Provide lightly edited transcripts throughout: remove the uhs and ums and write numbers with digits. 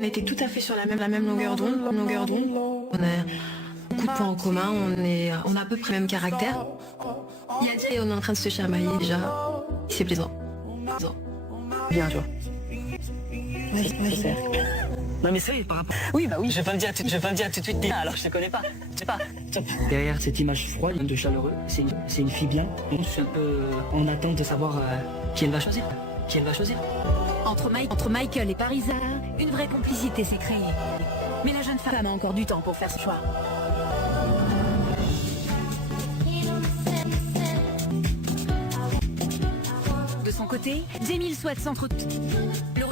On était tout à fait sur la même longueur d'onde. On a beaucoup de points en commun, on a à peu près le même caractère. Il y a dit, on est en train de se chamailler déjà. C'est plaisant. Bien, tu vois. Ouais, non mais c'est par rapport. oui, bah oui. Je vais pas me dire tout de suite. Alors je te connais pas. Je sais pas. Derrière cette image froide, de chaleureux, c'est une fille bien. Donc je suis un peu en attente de savoir qui elle va choisir. Entre Michael et Parisa, une vraie complicité s'est créée. Mais la jeune femme a encore du temps pour faire ce choix. De son côté, Jamil souhaite s'entretenir. Le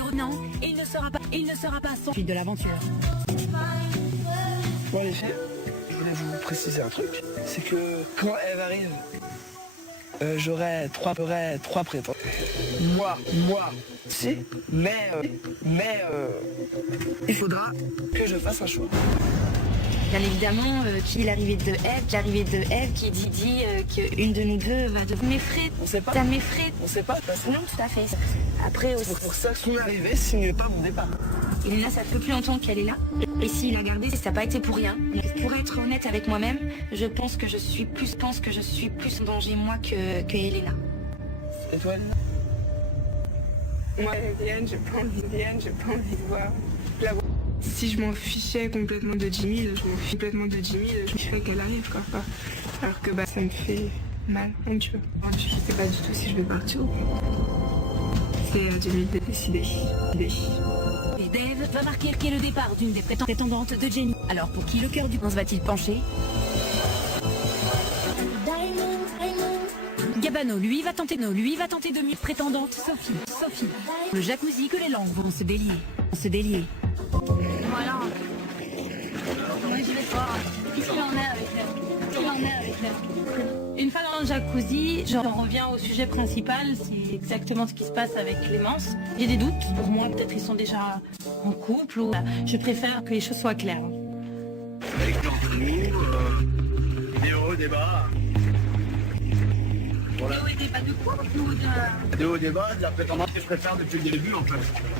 retenant, et il ne sera pas sans suite de l'aventure. Bon les filles, je voulais vous préciser un truc, c'est que quand Eve arrive, j'aurai trois prétendants. Moi, si, mais il faudra que je fasse un choix. Bien évidemment, l'arrivée de Eve qui dit qu'une de nous deux va devenir m'effraie. On sait pas. Ça m'effraie. On sait pas. Non, tout à fait. Après, C'est pour ça que son arrivée signe pas mon départ. Elena, ça fait plus longtemps qu'elle est là. Et s'il a gardé, ça n'a pas été pour rien. Pour être honnête avec moi-même, je pense que je suis plus en danger moi que Elena. Et toi, Elena? Moi, Diane, j'ai pas envie de voir. Si je m'en fichais complètement de Jimmy, je ferais qu'elle arrive, quoi. Alors que ça me fait mal, un petit peu. Je sais pas du tout si je vais partir ou pas. C'est à Jimmy de décider. Et Dave va marquer le départ d'une des prétendantes de Jenny. Alors pour qui le cœur du prince va-t-il pencher? Gabano, lui, va tenter de mieux prétendante Sophie. Le jacuzzi que les langues vont se délier. Voilà. Moi, je vais voir. Qu'est-ce qu'il en est avec elle? Une fois dans le jacuzzi, on revient au sujet principal, c'est exactement ce qui se passe avec Clémence. J'ai des doutes, pour moi peut-être ils sont déjà en couple, ou je préfère que les choses soient claires. Avec nous, vidéo, débat. Voilà. Vidéo et débat de quoi ou de... Vidéo, débat, de la prétendante que je préfère depuis le début en fait.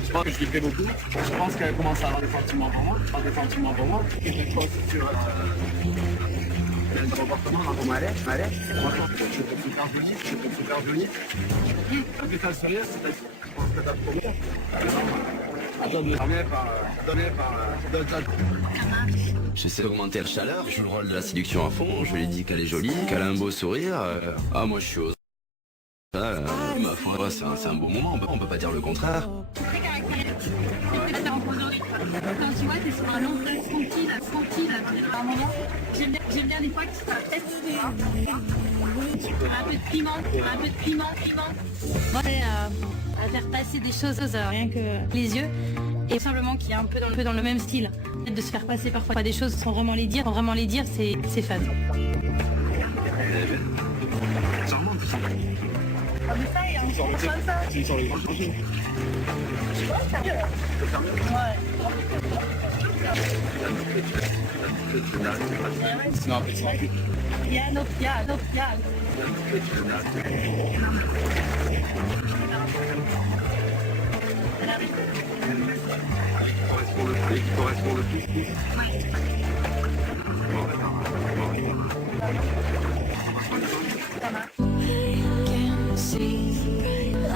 Je pense que je lui plais beaucoup. Je pense qu'elle commence à avoir des sentiments pour moi. Et je pense sur le comportement dans comment elle est. Je trouve super jolie. Et ta sourire, je pense que t'as trop bien. J'essaie d'augmenter la chaleur, je joue le rôle de la séduction à fond, je lui dis qu'elle est jolie, qu'elle a un beau sourire. Moi je suis aux... ma foi, c'est un beau moment, on peut pas dire le contraire. Très caractériel. Quand tu vois, t'es sur un long fleuve tranquille, à un moment, j'aime bien des fois que tu vas peut-être un peu de piment. Moi, à faire passer des choses, rien que les yeux, et simplement qui est un peu dans le même style. De se faire passer parfois des choses sans vraiment les dire, c'est fun.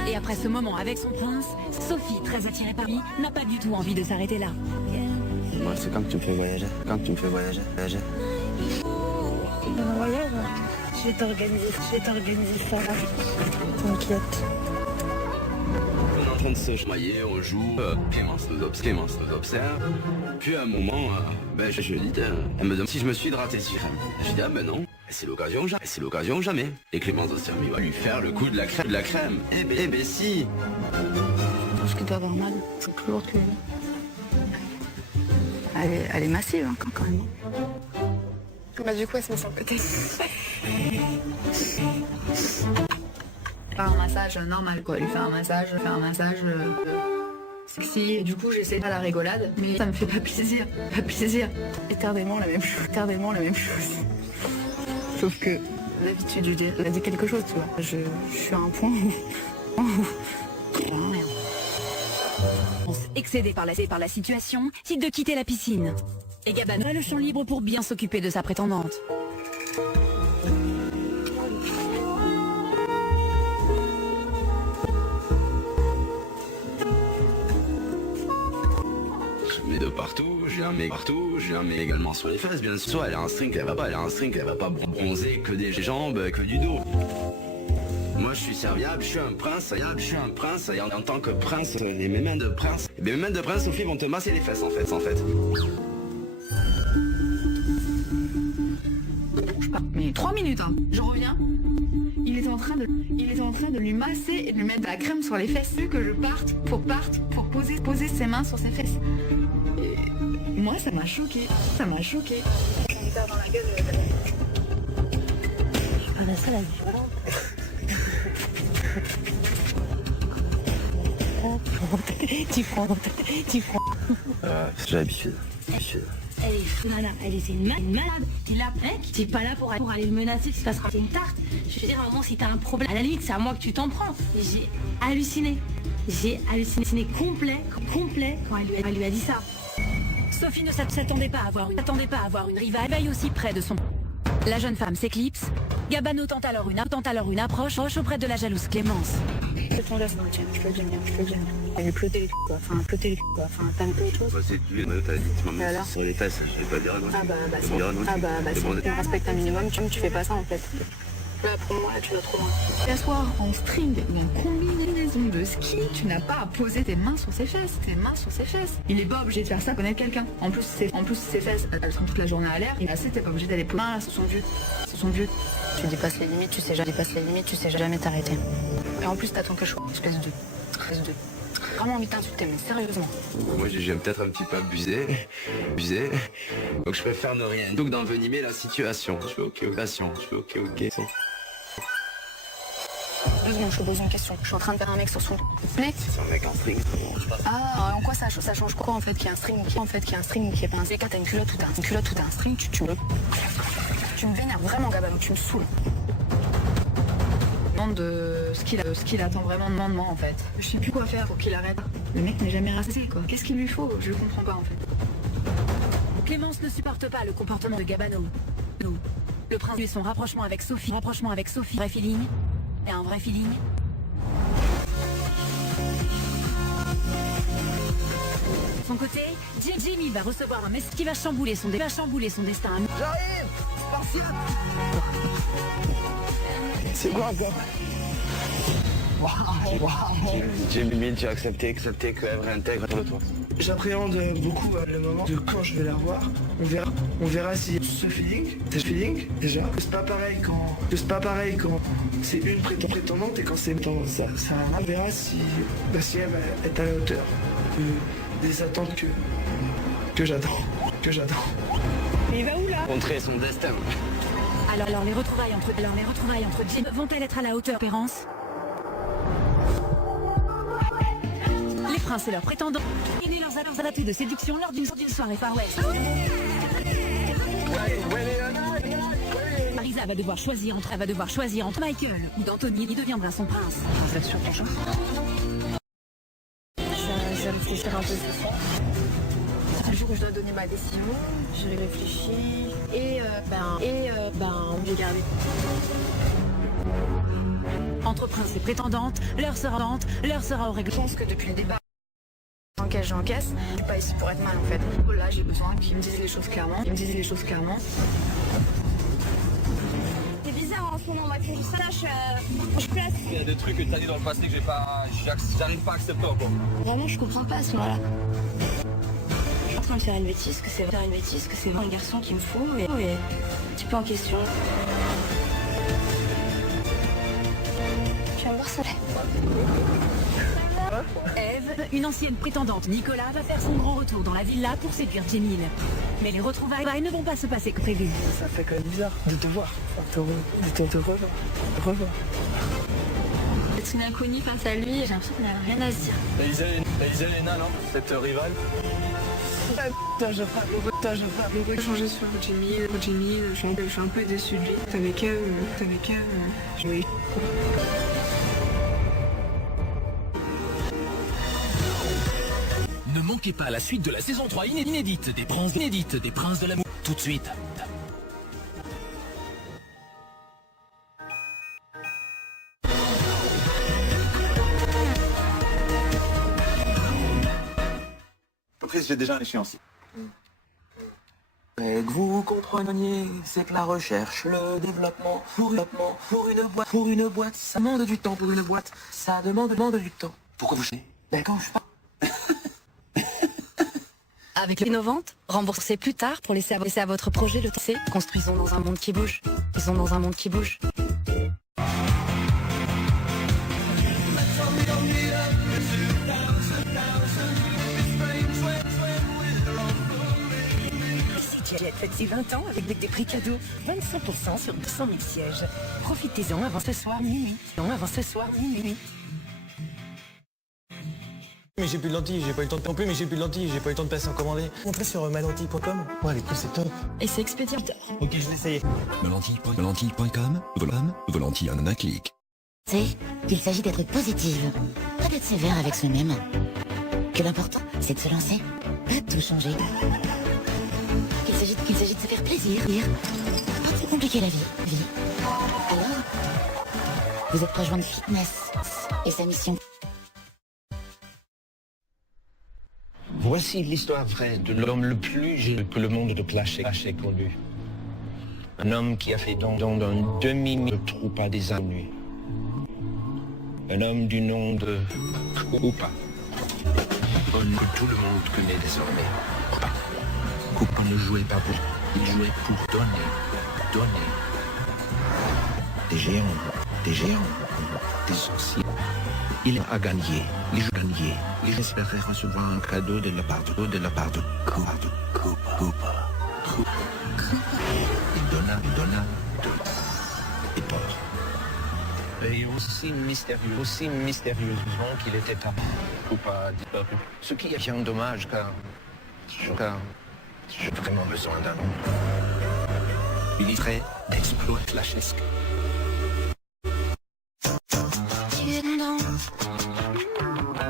Et après ce moment avec son prince, Sophie, très attirée par lui, n'a pas du tout envie de s'arrêter là. Moi c'est quand tu me fais voyager, Dans un voyage, je vais t'organiser ça là. T'inquiète. On est en train de se chamailler, on joue, Clémence nous observe. Puis à un moment, je lui dis, elle me demande si je me suis hydraté sur elle. Je dis non, c'est l'occasion ou jamais. Et Clémence aussi, il va lui faire le coup de la crème. Eh ben si. Je pense qu'il doit avoir mal. C'est plus lourd que lui. Elle est massive quand même. Du coup, elle se met sur le côté. Faire un massage normal quoi, lui faire un massage sexy. Et du coup j'essaie pas la rigolade, mais ça me fait pas plaisir. Éternellement la même chose. Sauf que d'habitude je dis, elle a dit quelque chose, tu vois. Je suis à un point où... excédé par la situation, décide de quitter la piscine. Et Gabano a le champ libre pour bien s'occuper de sa prétendante. Je mets de partout, j'ai un mec partout, j'ai un mec également sur les fesses, bien sûr. Elle a un string, elle va pas bronzer que des jambes, que du dos. Moi je suis serviable, je suis un prince, et en tant que prince, mes mains de prince, Sophie, vont te masser les fesses en fait. Mais 3 minutes, hein. Je reviens. Il était en train de lui masser et de lui mettre de la crème sur les fesses. Vu que je parte pour poser ses mains sur ses fesses. Et moi, ça m'a choqué. Dans la gueule. Ah, ça, la vie. Tu prends. J'ai l'habitude. C'est une malade. T'es là, mec, t'es pas là pour aller le menacer, tu te passeras une tarte. Je veux dire, à un moment, si t'as un problème, à la limite, c'est à moi que tu t'en prends. J'ai halluciné. Complet quand elle lui a dit ça. Sophie ne s'attendait pas à avoir une rivale. Veille aussi près de son... La jeune femme s'éclipse. Gabano tente alors une approche auprès de la jalouse Clémence. C'est ton geste, je peux le gêner. Elle lui plotter les quoi. T'as une autre chose. C'est tu t'as dit, tu m'as mis sur les fesses, je vais pas dire non. Si tu respectes un minimum, tu fais pas ça en fait. Là, pour moi, tu vas trop loin. T'asseoir en string ou en combinaison de ski, tu n'as pas à poser tes mains sur ses fesses. Il est pas obligé de faire ça, connaître quelqu'un. En plus, ses fesses, elles sont toute la journée à l'air. Et là, t'es pas obligé d'aller poser mains sur son but. Tu dépasses les limites, tu sais jamais t'arrêter. Et en plus, t'attends que je sois espèce de... Vraiment envie de t'insulter, mais sérieusement. Moi j'aime peut-être un petit peu abusé. Donc je préfère ne rien. Donc d'envenimer la situation. Je fais ok. 2 secondes, je te pose une question. Je suis en train de faire un mec sur son... Mec, C'est un mec en string. ah, en quoi ça change quoi en fait qu'il y a un string qui est pas un string. Quand t'as une culotte ou t'as un string, tu me vénères vraiment, Gabano, tu me saoules. De ce qu'il attend vraiment de moi en fait. Je sais plus quoi faire, faut qu'il arrête. Le mec n'est jamais rassasié quoi. Qu'est-ce qu'il lui faut? Je comprends pas en fait. Clémence ne supporte pas le comportement de Gabano. Le prince et son rapprochement avec Sophie. Vrai feeling. Et un vrai feeling. De son côté, Jimmy va recevoir un message qui va chambouler son destin. J'arrive. Spartiate. C'est quoi encore? Waouh. Jimmy, tu as accepté qu'elle réintègre le toit. J'appréhende beaucoup le moment de quand je vais la revoir. On verra si ce feeling déjà. C'est pas pareil quand c'est une prétendante et quand c'est ça. On verra si elle est à la hauteur des attentes que j'attends. Mais il va où là? Contrer son destin. Alors les retrouvailles entre Jim vont-elles être à la hauteur, Pérence? Les princes et leurs prétendants et leurs atouts de séduction lors d'une soirée Far West. Marisa va devoir choisir entre Michael ou d'Anthony qui deviendra son prince. Je vais réfléchir un peu ce soir. Le jour où je dois donner ma décision, je réfléchis et je vais garder. Entre prince et prétendante, l'heure sera au règlement. Je pense que depuis le départ, j'encaisse. Je suis pas ici pour être mal en fait. Là, j'ai besoin qu'ils me disent les choses clairement. C'est bizarre en ce moment, Max. Je place. Il y a des trucs que t'as dit dans le passé que j'arrive pas à accepter encore. Vraiment, je comprends pas à ce moment-là. Je suis en train de faire une bêtise, que c'est vraiment un garçon qu'il me faut et un petit peu en question. Je vais me voir ça. Eve, une ancienne prétendante Nicolas, va faire son grand retour dans la villa pour séduire Jemil. Mais les retrouvailles ne vont pas se passer comme prévu. Ça fait quand même bizarre de te voir, de te revoir. Être une inconnue face à lui, j'ai l'impression qu'on n'a rien à se dire. T'as Isel Lena, non? Cette rivale. Putain, je frappe. J'ai changé sur Jimmy, je suis un peu déçue de lui. T'avais qu'à jouer. Ne manquez pas la suite de la saison 3 inédite des Princes de l'amour. Tout de suite. Après, j'ai déjà un échéancier. Et que vous compreniez, c'est que la recherche, le développement, pour une boîte, ça demande du temps pour une boîte. Ça demande du temps. Pourquoi vous chez? Ben quand je parle. Avec l'innovante, remboursez plus tard pour laisser à votre projet le temps. Construisons dans un monde qui bouge. Construisons dans un monde qui bouge. EasyJet fête ses 20 ans avec des prix cadeaux. 25% sur 200 000 sièges. Profitez-en avant ce soir minuit. Mais j'ai plus de lentilles, j'ai pas eu le temps de non plus, mais j'ai plus de lentilles, j'ai pas eu le temps de passer en commander. Montrez sur malentille.com. Ouais, les prix c'est top. Et c'est expéditeur. Ok, je vais essayer. Malentille.com, volontiers en un clic. C'est qu'il s'agit d'être positive, pas d'être sévère avec soi-même. Que l'important, c'est de se lancer, pas de tout changer. Qu'il s'agit de se faire plaisir, pas de compliquer la vie. Alors, vous êtes prêts à joindre fitness et sa mission. Voici l'histoire vraie de l'homme le plus généreux que le monde de Clash ait connu. Un homme qui a fait don d'un demi-million de troupes à des inconnus. Un homme du nom de Koopa. Un que tout le monde connaît désormais. Koopa ne jouait pas pour... Il jouait pour donner. Des géants, des sorciers. Il a gagné, il espérait recevoir un cadeau de la part de Koopa. Il donna des porcs. Et aussi mystérieusement qu'il était pas Koopa a disparu. Ce qui est bien dommage car j'ai vraiment besoin d'un homme. Illustré d'exploit flashesque.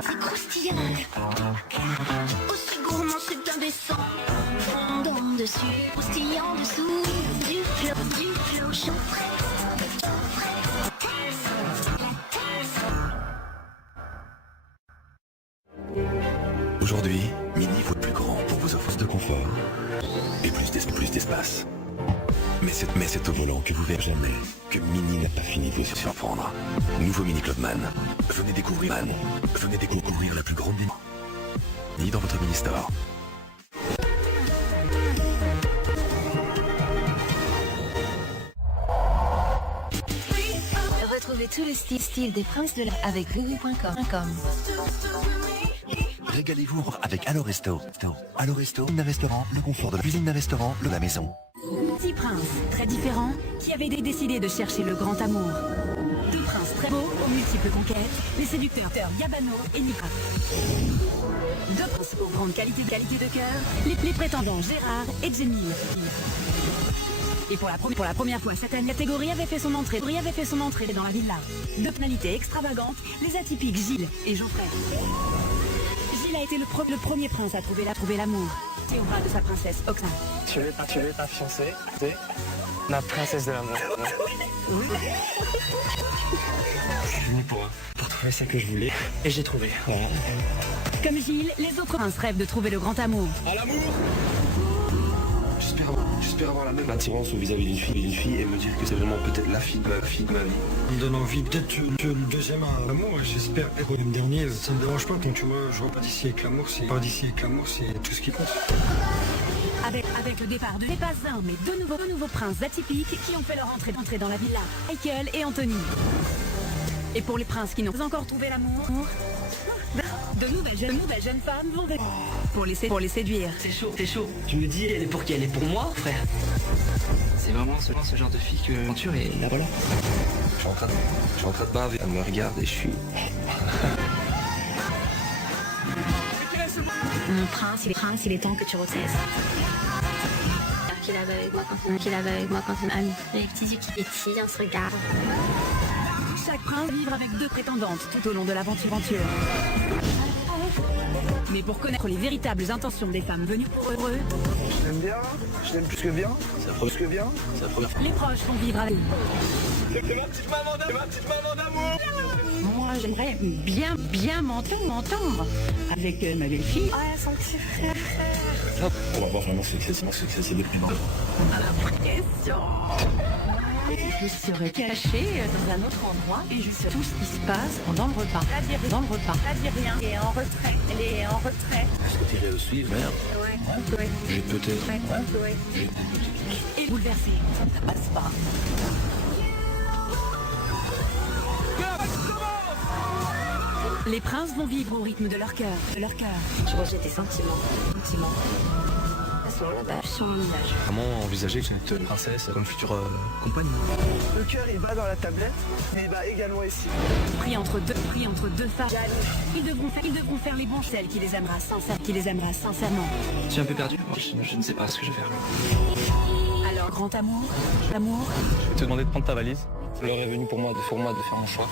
C'est croustillant. Aussi gourmand, c'est indécent. Fondant dessus, croustillant dessous. Du flot chaud frais. Aujourd'hui, Mini vaut plus grand pour vous offrir de confort et plus d'espace. Mais c'est au volant que vous verrez jamais que Mini n'a pas fini de vous surprendre. Nouveau Mini Clubman. Venez découvrir la plus grande Mini dans votre Mini Store. Retrouvez tous les styles des Princes de la avec Ruru.com. Régalez-vous avec Allo Resto. Allo Resto, un restaurant, le confort de la cuisine d'un restaurant, de la maison. Petit prince, très différent, qui avait décidé de chercher le grand amour. Deux princes très beaux, aux multiples conquêtes, les séducteurs Gabano et Nika. Deux princes aux grandes qualités de cœur, les prétendants Gérard et Jenny. Et pour la première fois, cette catégorie avait fait son entrée dans la villa. Deux personnalités extravagantes, les atypiques Gilles et Geoffrey. Gilles a été le premier prince à trouver l'amour. Et au bras de sa princesse Oksana. Tu es ta fiancée, c'est ma princesse de l'amour. Oui. Je suis venu pour trouver celle que je voulais et j'ai trouvé. Voilà. Comme Gilles, les autres princes rêvent de trouver le grand amour. À l'amour. J'espère avoir la même attirance vis-à-vis d'une fille et me dire que c'est vraiment peut-être la fille de ma vie. Ça me donne envie, peut-être que le deuxième amour, j'espère être le dernier, ça me dérange pas, donc tu vois, je repars d'ici avec l'amour, c'est tout ce qui compte. Avec le départ de pas un, mais deux nouveaux princes atypiques qui ont fait leur entrée dans la villa, Michael et Anthony. Et pour les princes qui n'ont pas encore trouvé l'amour, de nouvelles jeunes femmes vont venir pour les séduire. C'est chaud. Tu me dis, elle est pour qui? Elle est pour moi, frère? C'est vraiment ce genre de fille que l'aventure et la voilà. Je suis en train de baver, elle me regarde et je suis... Mon prince, il est temps que tu retiennes. Qu'il avait avec moi quand on a mis les petits yeux qui pétillent, on se regarde. Chaque prince vivre avec deux prétendantes tout au long de l'aventure. Mais pour connaître les véritables intentions des femmes venues pour eux, Je l'aime bien, je l'aime plus que bien. Plus que bien. C'est la première fois. les proches vont vivre avec. C'est ma petite maman d'amour. Moi, j'aimerais bien m'entendre avec ma belle-fille. Ah, son petit frère. On va voir vraiment ce que c'est depuis longtemps. Je serais cachée dans un autre endroit et je sais tout ce qui se passe pendant le repas. Dans le repas. Elle dit rien. Elle est en retrait. Elle est en retrait. Est-ce que tu irais aussi, merde? Ouais. J'ai peut-être. Ouais. Et bouleversé. Ça passe pas. Les princes vont vivre au rythme de leur cœur. Je rejette tes sentiments. À ce moment-là, sur mon visage. Comment envisager une princesse comme future compagne? Le cœur il bat dans la tablette, mais il bat également ici. Pris entre deux femmes. Ils devront faire les bons, celles qui les aimera sincèrement. Je suis un peu perdu, moi, je ne sais pas ce que je vais faire. Alors, grand amour. Je vais te demander de prendre ta valise. L'heure est venue pour moi de faire mon choix.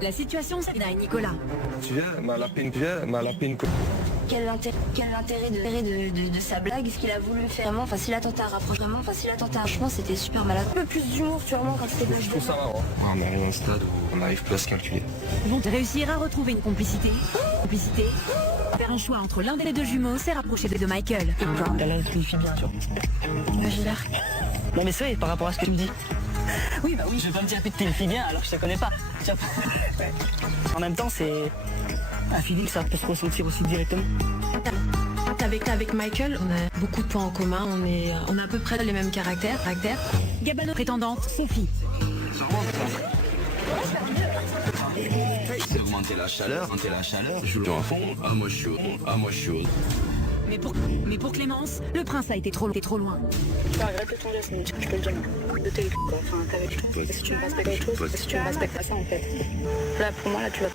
La situation, c'est et Nicolas. Tu viens, ma lapine. Quel l'intérêt de sa blague, ce qu'il a voulu faire. Vraiment facile à tenter à rapprocher. Franchement, c'était super malade. Un peu plus d'humour, tu vois, quand c'était Je trouve ça marrant. On arrive à un stade où on n'arrive plus à se calculer. Ils vont réussir à retrouver une complicité. Faire un choix entre l'un des deux jumeaux, c'est rapprocher de Michael. T'as l'air d'une fille bien sûr. Non mais c'est vrai, par rapport à ce que tu me dis. Oui, bah oui, je vais pas me dire que t'es une fille bien alors que je te connais pas. En même temps, c'est un feeling, ça peut se ressentir aussi directement. Avec Michael, on a beaucoup de points en commun. On a à peu près les mêmes caractères. Gabano prétendante, Sophie. C'est augmenter la chaleur, je joue à fond, moi je suis chaud. Mais pour Clémence, le prince a été trop loin. Tu vas regretter ton geste, mais je peux le dire. De tes quoi. Enfin, t'avais. Si tu me respectes quelque chose, si tu me respectes pas ça en fait. Là, pour moi, tu vas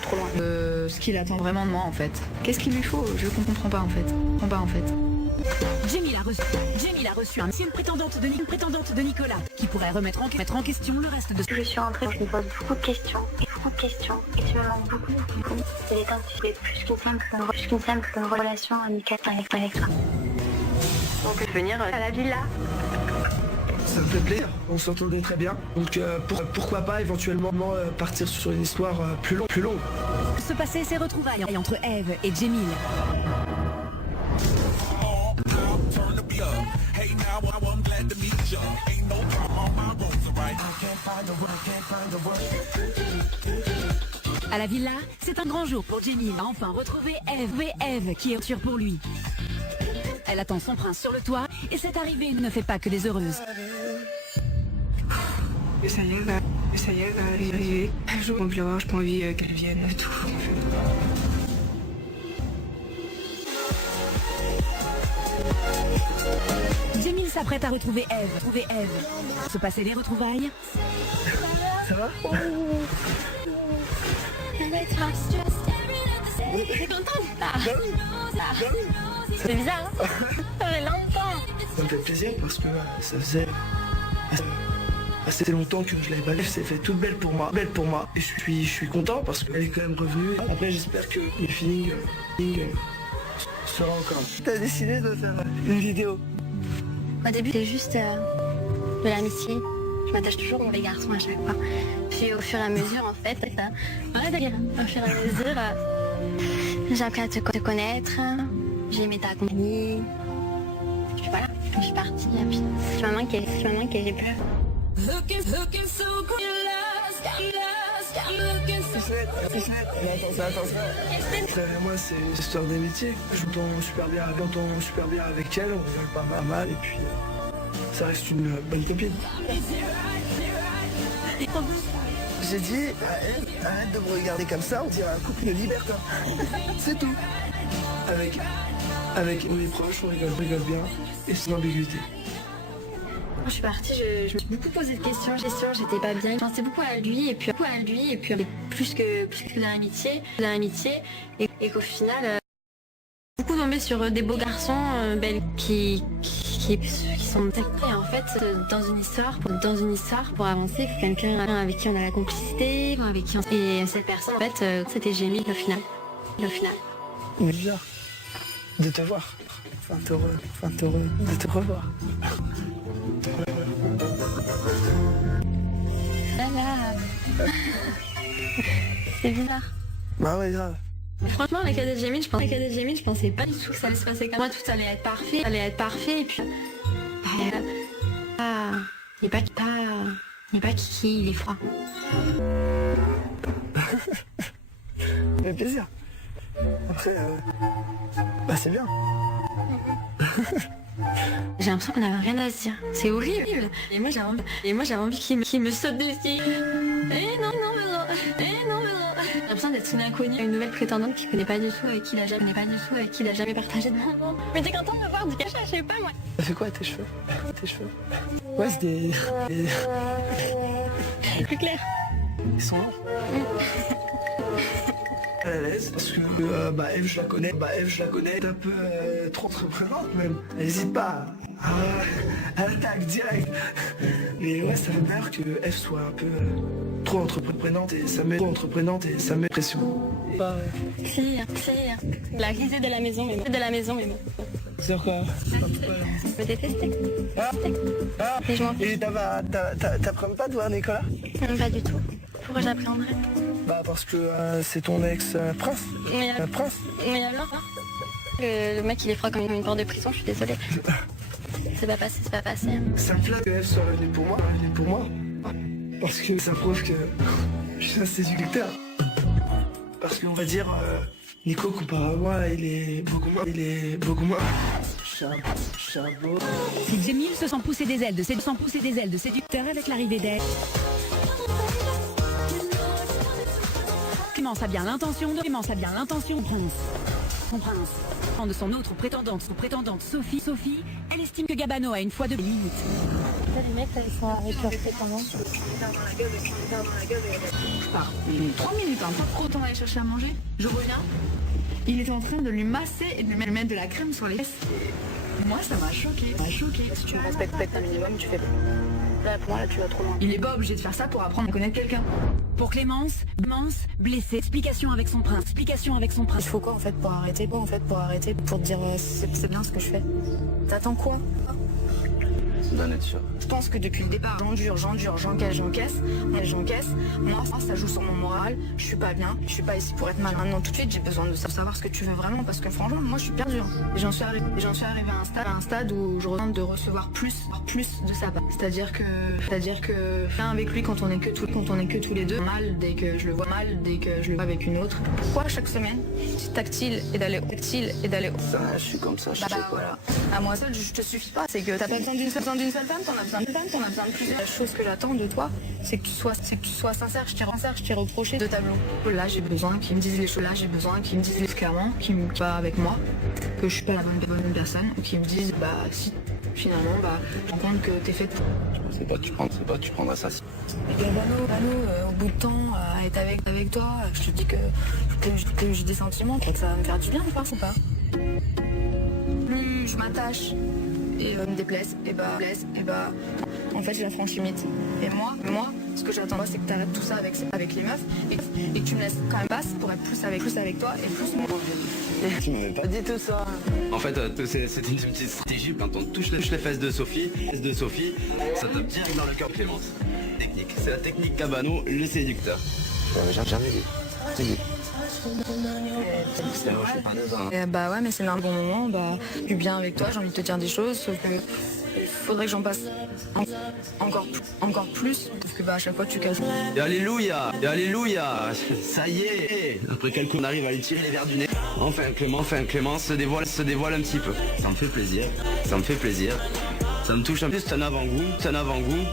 trop loin. Ce qu'il attend vraiment de moi en fait. Qu'est-ce qu'il lui faut? Je comprends pas en fait. Jamie a reçu une prétendante de Nicolas qui pourrait remettre en question le reste de... Je suis rentrée, je me pose beaucoup de questions, et tu me manques beaucoup. C'est des temps plus qu'une simple relation amicale avec toi. On peut venir à la villa. Ça me fait plaisir, on s'entendait très bien. Donc pourquoi pas éventuellement partir sur une histoire plus longue. Se passer ces retrouvailles entre Eve et Jamil. À la villa, c'est un grand jour pour Jamil. A enfin retrouvé Eve qui est sûre pour lui. Elle attend son prince sur le toit et cette arrivée ne fait pas que des heureuses. Ça y est, elle va arriver. Un jour, on peut la voir, j'ai pas envie qu'elle vienne et tout. Jamil s'apprête à retrouver Eve. Se passer les retrouvailles. Ça va? T'es contente? C'est bizarre, hein? Ça fait longtemps. Ça me fait plaisir parce que ça faisait assez longtemps que je l'avais pas vue. C'est fait toute belle pour moi. Et je suis content parce qu'elle est quand même revenue. Après, j'espère que mes feelings sera encore. T'as décidé de faire une vidéo? Au début, c'était juste de l'amitié. Je m'attache toujours aux garçons à chaque fois. Puis au fur et à mesure, en fait, au fur et à mesure, j'ai appris à te connaître. J'ai aimé ta compagnie. Puis voilà, je suis partie. Et puis tu m'as manqué, j'ai plus. Moi, c'est une histoire d'amitié. Je m'entends super bien avec elle, on rigole pas mal et puis ça reste une bonne copine. J'ai dit à elle, arrête de me regarder comme ça, on dirait un couple de libertins. C'est tout. Avec mes proches, on rigole bien, et sans ambiguïté. Quand je suis partie, je me suis beaucoup posé de questions, j'étais pas bien. Je pensais beaucoup à lui, et puis plus que de l'amitié, et qu'au final, beaucoup tombé sur des beaux garçons qui sont actés en fait dans une histoire pour avancer, quelqu'un avec qui on a la complicité, et cette personne en fait c'était Jamie au final. Mais bizarre de te voir, enfin heureux de te revoir. C'est bizarre. Bah ouais, grave. Franchement, avec la Jamie, je pensais pas du tout que ça allait se passer comme moi, tout allait être parfait, et puis il est pas kiki, il est froid. Ça fait plaisir. Après, c'est bien. J'ai l'impression qu'on n'avait rien à se dire. C'est horrible. Et moi j'avais envie qu'il me saute dessus. Eh non. J'ai l'impression d'être une inconnue, une nouvelle prétendante qu'il connaît pas du tout, avec qui il a jamais partagé de moment. Mais t'es content de me voir du cachet, je sais pas moi. Ça fait quoi tes cheveux? Ouais, c'est des... Plus clair. Ils sont longs. À l'aise, parce que Eve je la connais, un peu trop entreprenante même. Elle n'hésite pas à l'attaque direct. Mais ouais, ça fait peur que Eve soit un peu trop entreprenante et ça met pression. Si, la risée de la maison, mais bon. Sur quoi? Je peux détester. Et t'apprends pas de voir Nicolas? Pas du tout. Pourquoi j'appréhenderais? Parce que c'est ton ex-prince. Prince. Mais alors le mec il est froid comme une porte de prison, je suis désolée. C'est pas passé. Ça me flatte que Eve soit revenue pour moi. Parce que ça prouve que je suis un séducteur. Parce qu'on va dire, Nico comparé à moi, il est beaucoup moins. Chabot. Si Jamie se sent pousser des ailes de séducteur avec l'arrivée d'Eve. Clémence a bien l'intention de Prince. De son autre prétendante, Sophie, elle estime que Gabano a une fois de limite. Les mecs, ils sont avec leur prétendant. Je pars 3 minutes, pas trop de temps à aller chercher à manger. Je reviens. Il est en train de lui masser et de lui mettre de la crème sur les fesses. Moi, ça m'a choqué. Si tu me respectes un minimum, tu fais pas. Là, pour moi, là, tu vas trop loin. Il est pas obligé de faire ça pour apprendre à connaître quelqu'un. Pour Clémence, blessée, explication avec son prince. Il faut quoi en fait pour arrêter? Pour te dire c'est bien ce que je fais. T'attends quoi? D'en être sûr. Je pense que depuis le départ, j'encaisse. Moi, ça joue sur mon moral. Je suis pas bien. Je suis pas ici pour être mal. Maintenant, tout de suite, j'ai besoin de savoir ce que tu veux vraiment. Parce que franchement, moi, je suis perdue. Et j'en suis arrivée à un stade où je retente de recevoir plus de sa part. C'est-à-dire que rien avec lui quand on est que tous les deux. Mal dès que je le vois vois avec une autre. Pourquoi chaque semaine, tactile et d'aller Ça, je suis comme ça, je sais pas. Voilà. À moi seule, je te suffis pas. C'est que t'as pas besoin d'une seule femme, t'en as besoin de plusieurs. La chose que j'attends de toi, c'est que tu sois sincère. Je t'ai reproché de tableau. Là, j'ai besoin qu'ils me disent les choses. Là, j'ai besoin qu'ils me disent clairement, qu'ils me pas avec moi, que je suis pas la bonne personne, ou qu'ils me disent si finalement, je me rends compte que t'es faite pour. C'est pas tu prendras ça. Gabano, au bout de temps, à être avec toi, je te dis que j'ai des sentiments, que ça va me faire du bien, ou pas? Plus je m'attache et me déplaise, en fait j'ai la franche limite. Et moi, ce que j'attends c'est que tu arrêtes tout ça avec les meufs et que tu me laisses quand même passe pour être plus avec toi et plus moi. Tu m'avais pas dit tout ça. En fait, c'est une petite stratégie. Quand on touche les fesses de Sophie, ça tape direct dans le cœur de Clémence. Technique. C'est la technique Gabano, le séducteur. J'ai jamais dit. Ouais, mais c'est un bon moment, je suis bien avec toi, j'ai envie de te dire des choses, sauf que faudrait que j'en passe encore plus, parce que à chaque fois tu casses. Et alléluia, ça y est. Après quelques on arrive à lui tirer les verres du nez. Enfin Clémence se dévoile un petit peu. Ça me fait plaisir. Ça me touche un peu, c'est un avant-goût.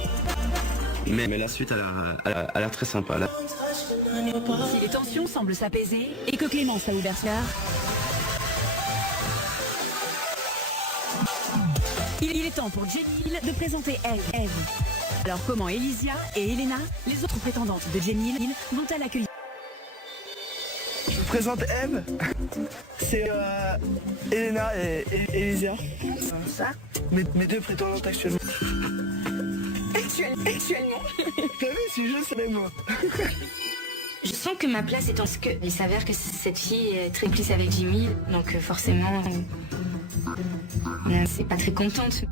Mais la suite a l'air très sympa. Là. Si les tensions semblent s'apaiser et que Clémence a ouvert cœur, il est temps pour Jamil de présenter Eve. Alors comment Elysia et Elena, les autres prétendantes de Jamil, vont-elles accueillir? Je vous présente Eve. C'est Elena et Elysia. Ça mes deux prétendantes actuellement. Actuellement. T'as vu, c'est juste les mots. Je sens que ma place est en ce que il s'avère que cette fille est très complice avec Jimmy, donc forcément, c'est pas très contente.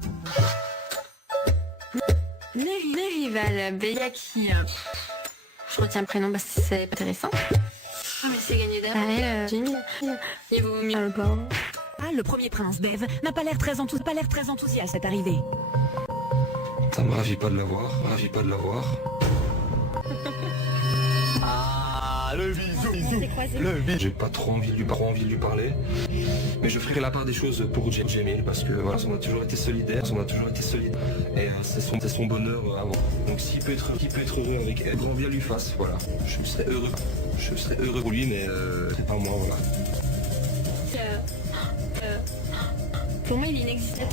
Mes rivales, Béa qui, je retiens le prénom parce que c'est pas intéressant. Ah mais c'est gagné derrière Jimmy. Il vaut mieux le pauvre. Ah, le premier prince, Bev, n'a pas l'air très enthousiaste à cette arrivée. Ça me ravit pas de l'avoir, Ah, le bisou. J'ai pas trop envie de lui parler, mais je ferai la part des choses pour Jamil parce que voilà, on a toujours été solidaires, et c'est son bonheur avant. Donc s'il peut être heureux avec elle, grand bien lui fasse, voilà. Je serais heureux pour lui, mais c'est pas moi, voilà. Pour moi, il est inexistant.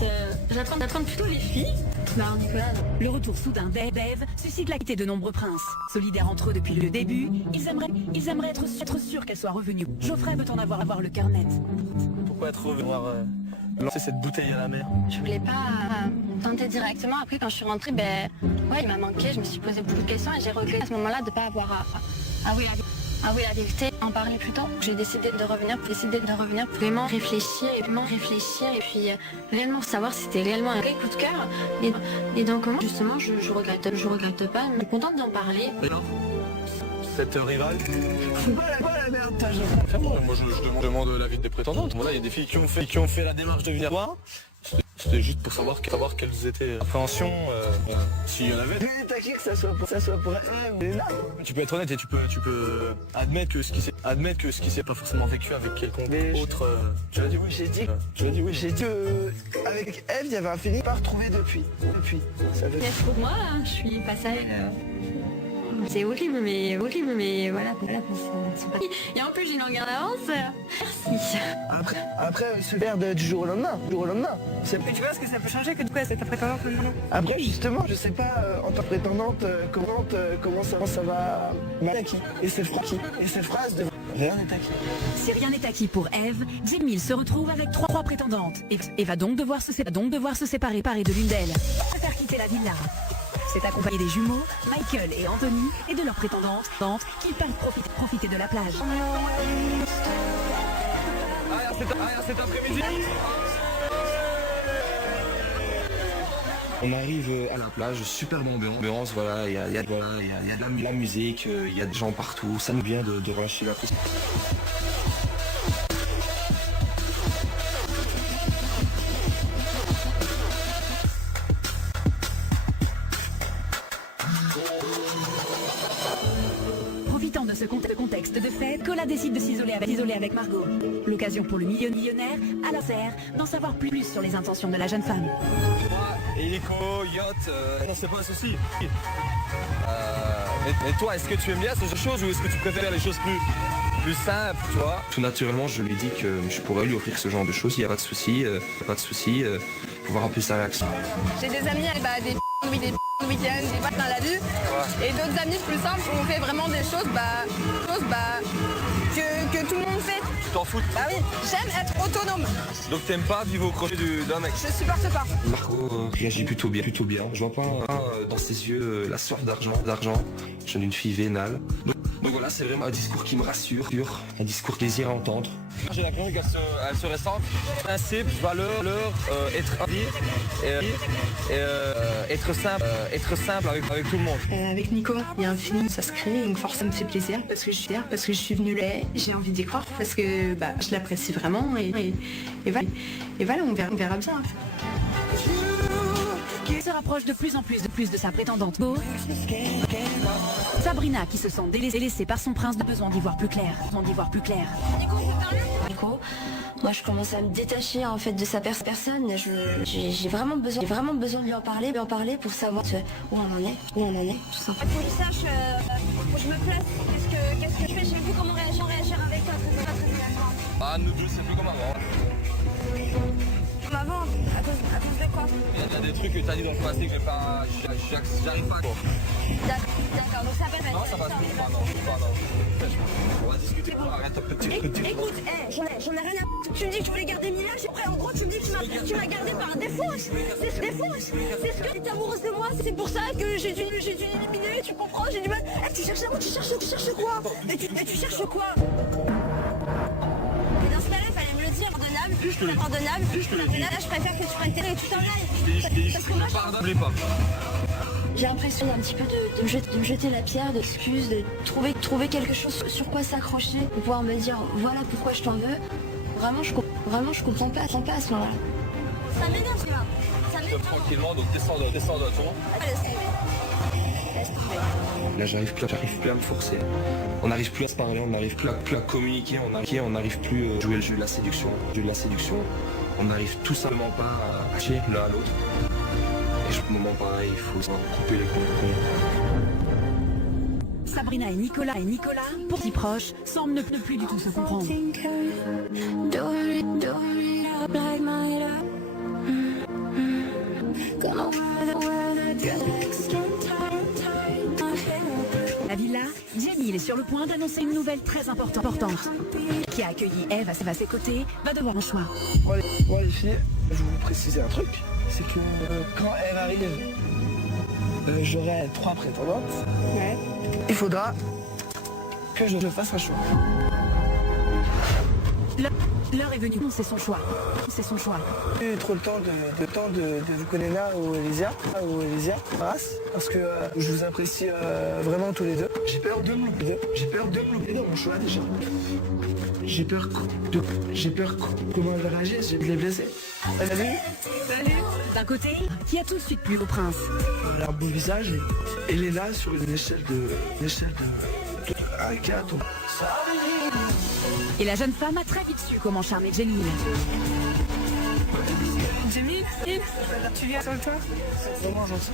J'apprends plutôt les filles. Bah, Nicolas. Le retour soudain d'Eve suscite l'activité de nombreux princes. Solidaires entre eux depuis le début, ils aimeraient être sûrs qu'elle soit revenue. Geoffrey veut en avoir le cœur net. Pourquoi être revenu lancer cette bouteille à la mer? Je voulais pas tenter directement. Après, quand je suis rentrée, il m'a manqué. Je me suis posé beaucoup de questions et j'ai regretté à ce moment-là de pas avoir avoué la vérité, en parler plus tôt. J'ai décidé de revenir vraiment réfléchir et puis réellement savoir si c'était réellement un vrai coup de cœur. Et donc moi, justement, je regrette pas. Je suis contente d'en parler. Cette rivale. Pas la merde, t'as Moi, je demande l'avis des prétendantes. Voilà, il y a des filles qui ont fait la démarche de venir voir. C'était juste pour savoir quelles étaient appréhensions, s'il y en avait. Mais t'as qui que ça soit pour elle. Tu peux être honnête et tu peux admettre que ce qui s'est pas forcément vécu avec quelconque autre. Tu as dit oui, j'ai dit avec Eve, il y avait un feeling pas retrouvé depuis. Ça veut... Pour moi, je suis passée. C'est horrible, mais voilà. Et en plus, j'ai une longueur d'avance. Merci. Après se perdre du jour au lendemain. Tu vois ce que ça peut changer que du coup, c'est ta prétendante maintenant? Après, justement, je sais pas, en tant que prétendante, comment ça va m'attaquer. Et cette phrase de rien n'est acquis. Si rien n'est acquis pour Eve, Jamil se retrouve avec trois prétendantes et va donc devoir se séparer de l'une d'elles. Faire quitter la villa. C'est accompagné des jumeaux, Michael et Anthony, et de leurs prétendantes, qui peuvent profiter de la plage. Cet après-midi. On arrive à la plage, superbe ambiance, voilà, il y a de la musique, il y a des gens partout, ça nous vient de relâcher la pression. Profitant de ce contexte de fête, Cola décide de s'isoler avec Margot. L'occasion pour le millionnaire, à la serre, d'en savoir plus sur les intentions de la jeune femme. Hélico, yacht, non c'est pas un souci. Mais toi, est-ce que tu aimes bien ce genre de choses ou est-ce que tu préfères les choses plus simples, tu vois? Tout naturellement, je lui ai dit que je pourrais lui offrir ce genre de choses, il n'y a pas de souci, faut voir un peu sa réaction. J'ai des amis avec des week-end, des bacs dans la rue, et d'autres amis plus simples où on fait vraiment des choses que tout le monde fait. Tu t'en fous? Bah oui, j'aime être autonome. Donc t'aimes pas vivre au crochet d'un mec? Je supporte pas. Margot réagit plutôt bien. Je vois pas dans ses yeux la soif d'argent. Jeune une fille vénale. Donc voilà, c'est vraiment un discours qui me rassure, un discours plaisir à entendre. J'ai l'impression qu'elle se ressent. Principe, valeur, être simple avec tout le monde. Avec Nico, il y a un film, ça se crée, donc forcément ça me fait plaisir parce que je suis venue là, j'ai envie d'y croire parce que je l'apprécie vraiment et voilà, on verra bien. qui se rapproche de plus en plus de sa prétendante Beau. Sabrina qui se sent délaissée par son prince, de besoin d'y voir plus clair. Nico, moi je commence à me détacher en fait de sa personne. J'ai vraiment besoin de lui en parler pour savoir où on en est, tout simplement. Faut que je sache, faut que je me place. Qu'est-ce que je fais? Je sais plus comment réagir avec toi. Très bien. Ah, nous deux, c'est plus comme avant. Comme avant, à cause de quoi? Il y a des trucs que t'as dit dans le passé que j'arrive pas. D'accord, donc ça va Non, ça va se faire. Non. On va discuter. Arrête un petit peu. Écoute, j'en ai rien à... Tu me dis que tu voulais garder Mila, après en gros tu me dis que tu m'as gardé par défaut. C'est ce que tu es amoureuse de moi, c'est pour ça que j'ai dû l'éliminer, tu comprends? J'ai du mal. Tu cherches quoi? Tu cherches quoi? Mais dans ce cas-là, il fallait me le dire, pardonnable. Je préfère que tu prennes tes et que tu t'en ailles. Parce que moi, pas. J'ai l'impression un petit peu de me jeter la pierre, d'excuses, de trouver quelque chose sur quoi s'accrocher, de pouvoir me dire voilà pourquoi je t'en veux. Vraiment, je comprends pas à ce moment-là. Ça m'énerve, tu vois. Ça m'énerve. Tranquillement, donc descends de ton. Là, j'arrive plus à me forcer. On n'arrive plus à se parler, on n'arrive plus à communiquer, on n'arrive plus à jouer le jeu de la séduction. On n'arrive tout simplement pas à lâcher l'un à l'autre. Et à un moment pareil, il faut couper les ponts. Sabrina et Nicolas, pour si proches, semblent ne plus du tout se comprendre. La villa, Jamil est sur le point d'annoncer une nouvelle très importante. Qui a accueilli Eve à ses côtés, va devoir un choix. Moi les filles, je vais vous préciser un truc, c'est que quand elle arrive, j'aurai 3 prétendantes. Ouais. Il faudra que je fasse un choix. L'heure est venue, c'est son choix. J'ai eu trop le temps de vous connaître ou Elysia, parce que je vous apprécie vraiment tous les deux. J'ai peur de me louper dans mon choix déjà. J'ai peur comment elle va réagir, je vais les blesser. Salut. D'un côté, qui a tout de suite plu au prince. Elle a un beau visage et Elena sur une échelle de 1, 4. Et la jeune femme a très vite su comment charmer Jamil. Jamil, tu viens sur le toit? C'est vraiment gentil.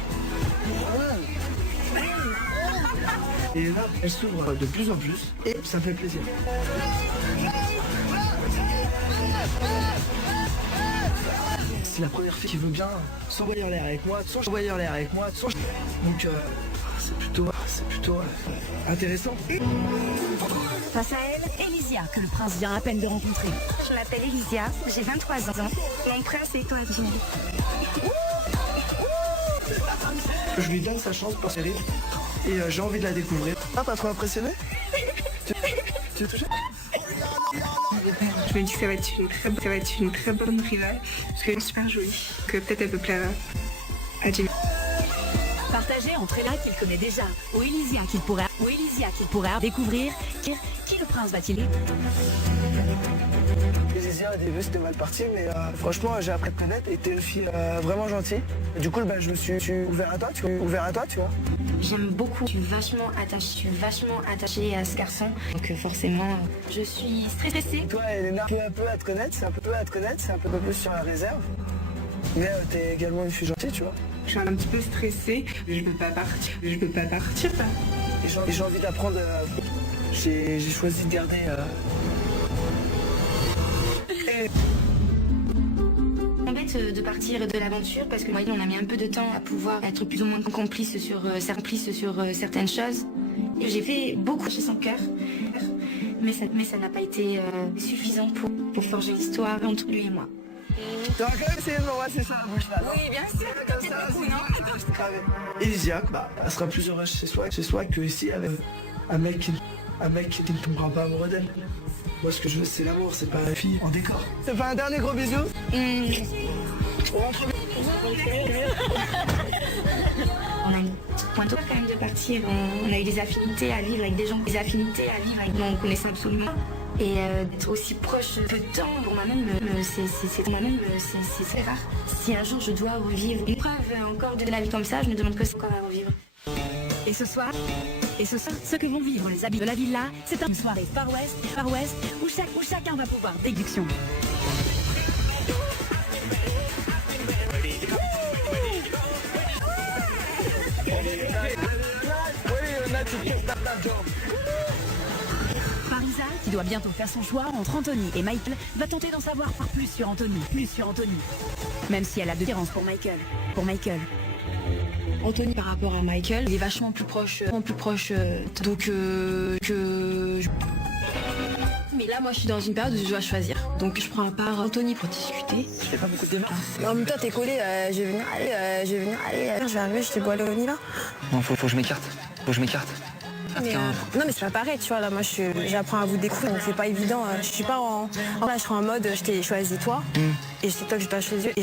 Et là, elle s'ouvre de plus en plus et ça me fait plaisir. C'est la première fille qui veut bien s'envoyer en l'air avec moi, donc c'est plutôt intéressant. Face à elle, Elysia, que le prince vient à peine de rencontrer. Je m'appelle Elysia, j'ai 23 ans. Mon prince c'est toi, Jamil. Je lui donne sa chance pour série et j'ai envie de la découvrir. Ah, pas trop impressionné? Tu es touché? Je me dis que ça va être une très bonne rivale, parce qu'elle est super jolie, que peut-être elle peut plaire à Jamil. Partagé entre Ella qu'il connaît déjà, ou Elysia qu'il pourrait découvrir, qui le prince va-t-il? Elysia, au début c'était mal parti, mais franchement j'ai appris à te connaître et t'es une fille vraiment gentille. Et du coup je me suis ouvert à toi, tu vois. J'aime beaucoup, je suis vachement attachée à ce garçon. Donc forcément, je suis stressée. Toi Elena, peu à peu à te connaître, c'est un peu plus sur la réserve. Mais t'es également une fille gentille, tu vois. Je suis un petit peu stressée, je peux pas partir. Et j'ai envie d'apprendre, j'ai choisi de garder... M'embête de partir de l'aventure parce que moi on a mis un peu de temps à pouvoir être plus ou moins complice sur certaines choses. Et j'ai fait beaucoup chez son cœur, mais ça n'a pas été suffisant pour forger l'histoire entre lui et moi. Tu vas quand même essayer de m'embrasser ça à la bouche là, non? Oui, bien sûr, comme ça, beaucoup, non? Elysia, elle sera plus heureuse chez soi que ici avec un mec qui ne tombera pas amoureux d'elle. Moi ce que je veux c'est l'amour, c'est pas la fille en décor. Ça fait un dernier gros bisou? On a mis point de quand même de partir, on a eu des affinités à vivre avec des gens, donc on connaissait absolument. Et d'être aussi proche peu de temps, pour moi-même, c'est rare. Si un jour je dois revivre une preuve encore de la vie comme ça, je me demande que c'est quoi à revivre. Et ce soir, ce que vont vivre les habitants de la villa, c'est une soirée Far West, où chacun va pouvoir déduction. Parisa, qui doit bientôt faire son choix entre Anthony et Michael, va tenter d'en savoir plus sur Anthony. Même si elle a de différences pour Michael. Anthony par rapport à Michael, il est vachement plus proche mais là moi je suis dans une période où je dois choisir. Donc je prends à part Anthony pour discuter. Je fais pas beaucoup de démarches. En même temps t'es collé, je vais venir aller. Je vais arriver, je te bois allez, on y va. Non, faut que je m'écarte. Mais, non mais c'est pas pareil, tu vois, là moi j'apprends à vous découvrir, donc c'est pas évident. Je suis pas là je serai en mode je t'ai choisi toi et c'est toi que je dois choisir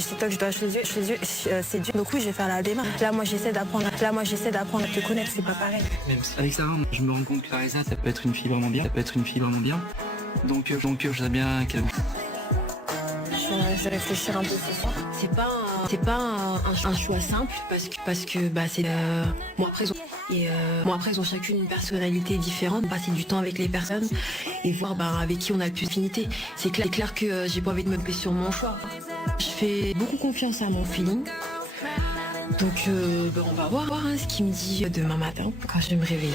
c'est dur. Donc oui, je vais faire la démarche. Là moi j'essaie d'apprendre à te connaître, c'est pas pareil. Même avec Sarah, je me rends compte que Parisa, ça peut être une fille vraiment bien. Donc je voudrais bien qu'elle... Je vais réfléchir un peu ce soir. C'est pas un choix simple parce que c'est moi après ils ont chacune une personnalité différente. Passer du temps avec les personnes et voir avec qui on a le plus d'affinité. C'est clair que j'ai pas envie de me baisser sur mon choix. Je fais beaucoup confiance à mon feeling. Donc on va voir ce qu'il me dit demain matin quand je vais me réveiller.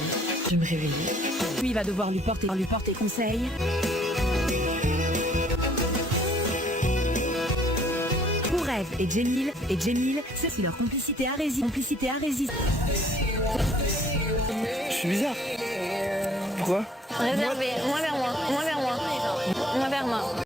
Lui va devoir lui porter conseil. Pour Eve et Jamil, c'est leur complicité à résister. Je suis bizarre. Pourquoi? Réservé, moins vers moi.